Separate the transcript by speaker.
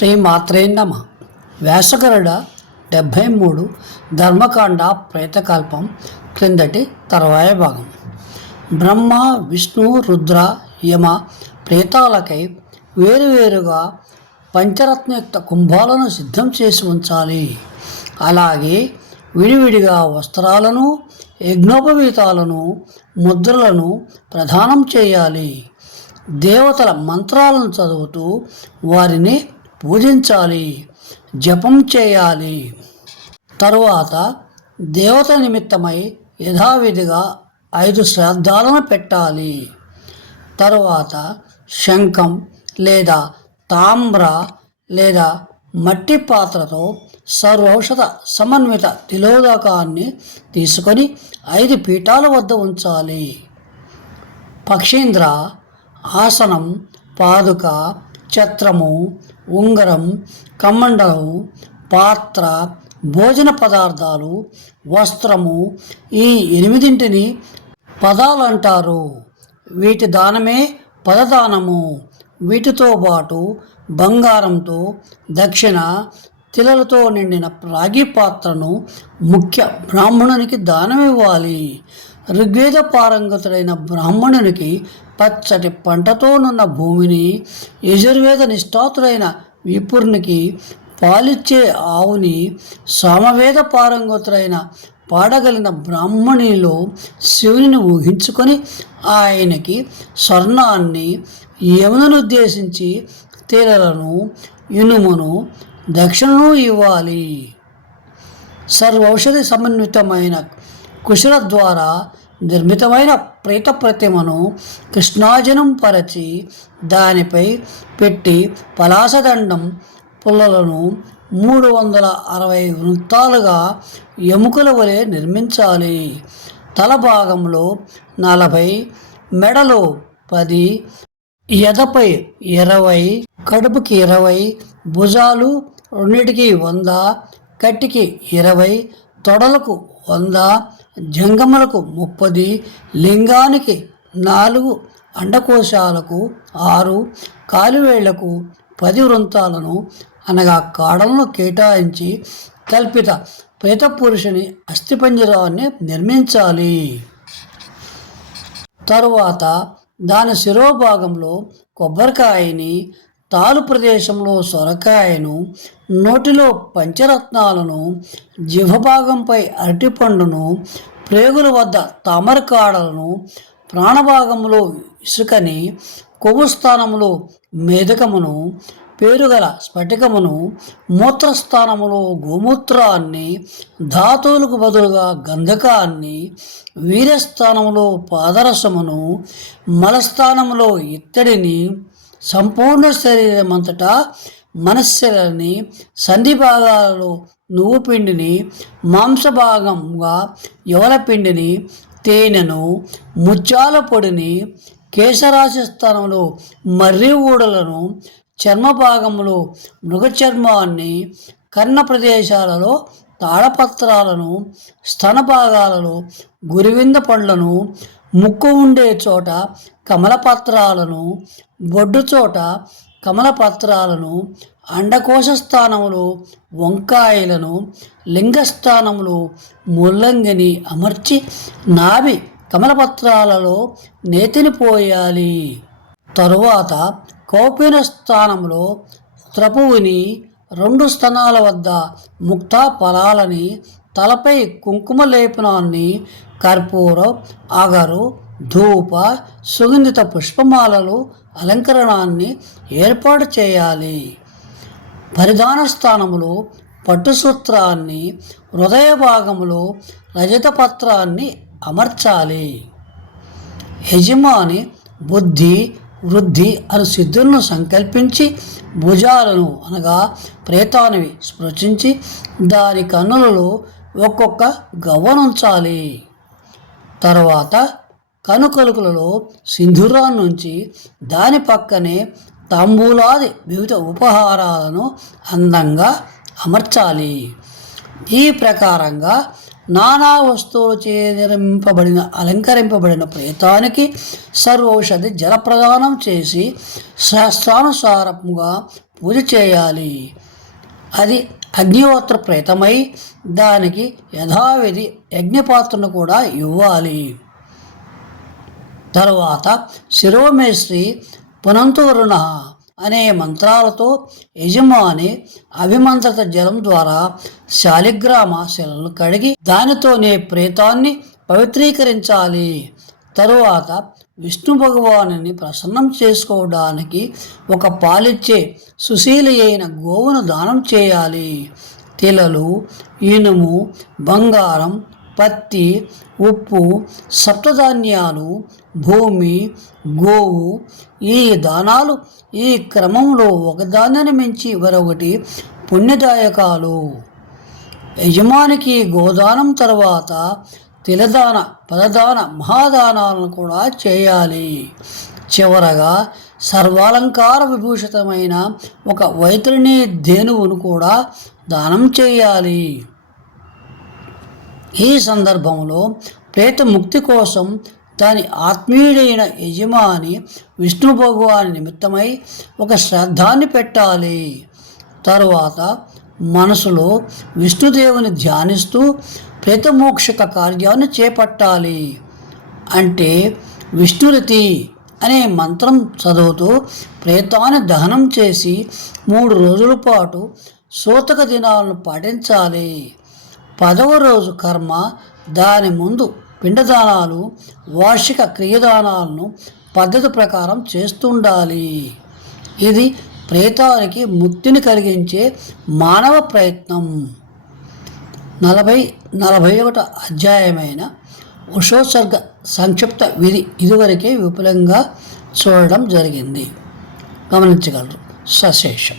Speaker 1: శ్రీ మాత్రే నమ. వ్యాసకరుడ డెబ్భై మూడు ధర్మకాండ ప్రేతకల్పం క్రిందటి తర్వాయ భాగం. బ్రహ్మ విష్ణు రుద్ర యమ ప్రేతాలకై వేరువేరుగా పంచరత్నయుక్త కుంభాలను సిద్ధం చేసి ఉంచాలి. అలాగే విడివిడిగా వస్త్రాలను యజ్ఞోపవీతాలను ముద్రలను ప్రదానం చేయాలి. దేవతల మంత్రాలను చదువుతూ వారిని పూజించాలి జపం చేయాలి. తరువాత దేవత నిమిత్తమై యథావిధిగా ఐదు శ్రాద్ధాలను పెట్టాలి. తరువాత శంఖం లేదా తామ్ర లేదా మట్టి పాత్రతో సర్వౌషధ సమన్విత తిలోదకాన్ని తీసుకొని ఐదు పీఠాల వద్ద ఉంచాలి. పక్షీంద్ర ఆసనం పాదుక ఛత్రము ఉంగరం కమండలం పాత్ర భోజన పదార్థాలు వస్త్రము ఈ ఎనిమిదింటిని పదాలు అంటారు వీటి దానమే పదదానము. వీటితో పాటు బంగారంతో దక్షిణ తిలలతో నిండిన రాగి పాత్రను ముఖ్య బ్రాహ్మణునికి దానమివ్వాలి. ఋగ్వేద పారంగతుడైన బ్రాహ్మణునికి పచ్చటి పంటతోనున్న భూమిని యజుర్వేద నిష్ఠాతుడైన విపురునికి పాలిచ్చే ఆవుని సామవేద పారంగతుడైన పాడగలిగిన బ్రాహ్మణిలో శివుని ఊహించుకొని ఆయనకి స్వర్ణాన్ని యమునను ఉద్దేశించి తీరలను ఇనుమును దక్షిణను ఇవ్వాలి. సర్వౌషధి సమన్వితమైన కుశల ద్వారా నిర్మితమైన ప్రేత ప్రతిమను కృష్ణాజనం పరచి దానిపై పెట్టి పలాసదండం పుల్లలను మూడు వందల అరవై వృత్తాలుగా ఎముకల వలె నిర్మించాలి. తల భాగంలో నలభై మెడలో పది ఎదపై ఇరవై కడుపుకి ఇరవై భుజాలు రెండిటికి వంద కట్టికి ఇరవై తొడలకు వంద జంగములకు ముప్పది లింగానికి నాలుగు అండకోశాలకు ఆరు కాలువేళ్ళకు పది వృంతాలను అనగా కాడలను కేటాయించి కల్పిత ప్రేత పురుషుని అస్థిపంజరాన్ని నిర్మించాలి. తరువాత దాని శిరోభాగంలో కొబ్బరికాయని తాలు ప్రదేశంలో సొరకాయను నోటిలో పంచరత్నాలను జిహభాగంపై అరటిపండును ప్రేగుల వద్ద తామరకాడలను ప్రాణభాగంలో ఇసుకని కొవ్వు స్థానములో మేధకమును పేరుగల స్ఫటికమును మూత్రస్థానములో గోమూత్రాన్ని ధాతువులకు బదులుగా గంధకాన్ని వీరస్థానములో పాదరసమును మలస్థానములో ఇత్తడిని సంపూర్ణ శరీరం అంతటా మనశ్శలని సంధి భాగాలలో నువ్వు పిండిని మాంసభాగంగా యువల పిండిని తేనెను ముత్యాల పొడిని కేశరాశి స్థానంలో మర్రి ఊడలను చర్మ భాగంలో కన్న ప్రదేశాలలో తాళపత్రాలను స్తన భాగాలలో గురివింద పండ్లను ముక్కు ఉండే చోట కమలపత్రాలను బొడ్డు చోట కమలపత్రాలను అండకోశ స్థానంలో వంకాయలను లింగస్థానంలో ముల్లంగిని అమర్చి నాభి కమలపత్రాలలో నేతిని పోయాలి. తరువాత కౌపిన స్థానంలో త్రపువుని రెండు స్థానాల వద్ద ముక్తా ఫలాలని తలపై కుంకుమ లేపనాన్ని కర్పూరం అగరు ధూప సుగంధిత పుష్పమాలలు అలంకరణాన్ని ఏర్పాటు చేయాలి. పరిధాన స్థానములో పట్టు సూత్రాన్ని హృదయ భాగంలో రజత పత్రాన్ని అమర్చాలి. యజమాని బుద్ధి వృద్ధి అను సిద్ధులను సంకల్పించి భుజాలను అనగా ప్రేతానివి స్పృశించి దాని కన్నులలో ఒక్కొక్క గవ్వనుంచాలి. తర్వాత కనుకలుకలలో సింధూరాన్ని నుంచి దాని పక్కనే తాంబూలాది వివిధ ఉపహారాలను అందంగా అమర్చాలి. ఈ ప్రకారంగా నానా వస్తువులు చే నిర్మింపబడిన అలంకరింపబడిన ప్రేతానికి సర్వౌషధి జలప్రదానం చేసి శాస్త్రానుసారముగా పూజ చేయాలి. అది అగ్నిహోత్ర ప్రేతమై దానికి యథావిధి యజ్ఞపాత్రను కూడా ఇవ్వాలి. తరువాత శిరోమేశ్రీ పునంతువరుణ అనే మంత్రాలతో యజమాని అభిమంత్రిత జలం ద్వారా శాలిగ్రామ శిలను కడిగి దానితోనే ప్రేతాన్ని పవిత్రీకరించాలి. తరువాత విష్ణు భగవానుని ప్రసన్నం చేసుకోవడానికి ఒక పాలిచ్చే సుశీలి అయిన గోవును దానం చేయాలి. తిలలు ఇనుము బంగారం పత్తి ఉప్పు సప్తధాన్యాలు భూమి గోవు ఈ దానాలు ఈ క్రమంలో ఒకదానిని మించి మరొకటి పుణ్యదాయకాలు. యజమానికి గోదానం తర్వాత తిలదాన పదదాన మహాదానాలను కూడా చేయాలి. చివరగా సర్వాలంకార విభూషితమైన ఒక వైతరిణి ధేనువును కూడా దానం చేయాలి. ఈ సందర్భంలో ప్రేత ముక్తి కోసం దాని ఆత్మీయుడైన యజమాని విష్ణు భగవాని నిమిత్తమై ఒక శ్రద్ధాన్ని పెట్టాలి. తరువాత మనసులో విష్ణుదేవుని ధ్యానిస్తూ ప్రేతమోక్షక కార్యాన్ని చేపట్టాలి అంటే విష్ణురతి అనే మంత్రం చదువుతూ ప్రేతాన్ని దహనం చేసి మూడు రోజుల పాటు సూతక దినాలను పాటించాలి. పదవ రోజు కర్మ దాని ముందు పిండదానాలు వార్షిక క్రియదానాలను పద్ధతి ప్రకారం చేస్తుండాలి. ఇది ప్రేతానికి ముక్తిని కలిగించే మానవ ప్రయత్నం. నలభై నలభై ఒకట అధ్యాయమైన ఉషోత్సర్గ సంక్షిప్త విధి ఇదివరకే విపులంగా చూడడం జరిగింది. గమనించగలరు. సశేషం.